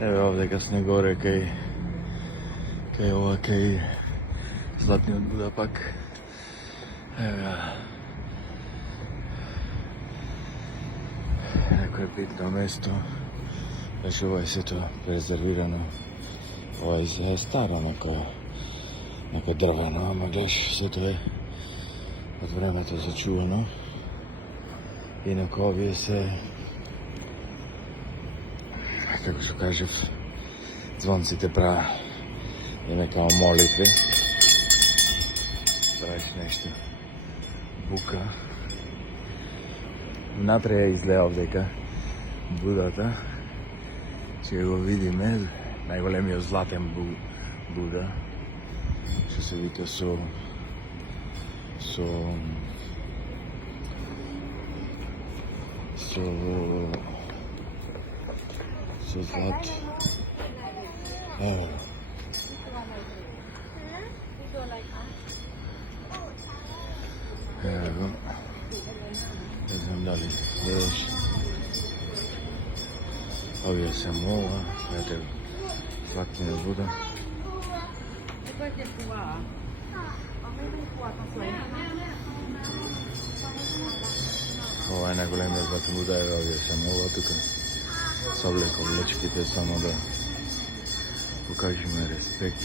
Еве овде сме горе кај ова кај Златниот Буда пак. Еве некој битно место. Беше ова е сето презервирано. Ова е старо некој дрвено, ама гледаш, сето е од времето зачувано. Инако овие се, како што кажев, звонците прават име као молитви. Правиш нешто. Бука. Внатре ја изгледа овдека Будата. Ќе го видиме, најголемиот златен Буда, што се вика со злат. Ево го. Не знам дали гледаш. Овие се мола, ете Златниот Буда. Ова е најголемиот Златен Буда, овие се мола тука. Со облековлечките само да покажеме респект.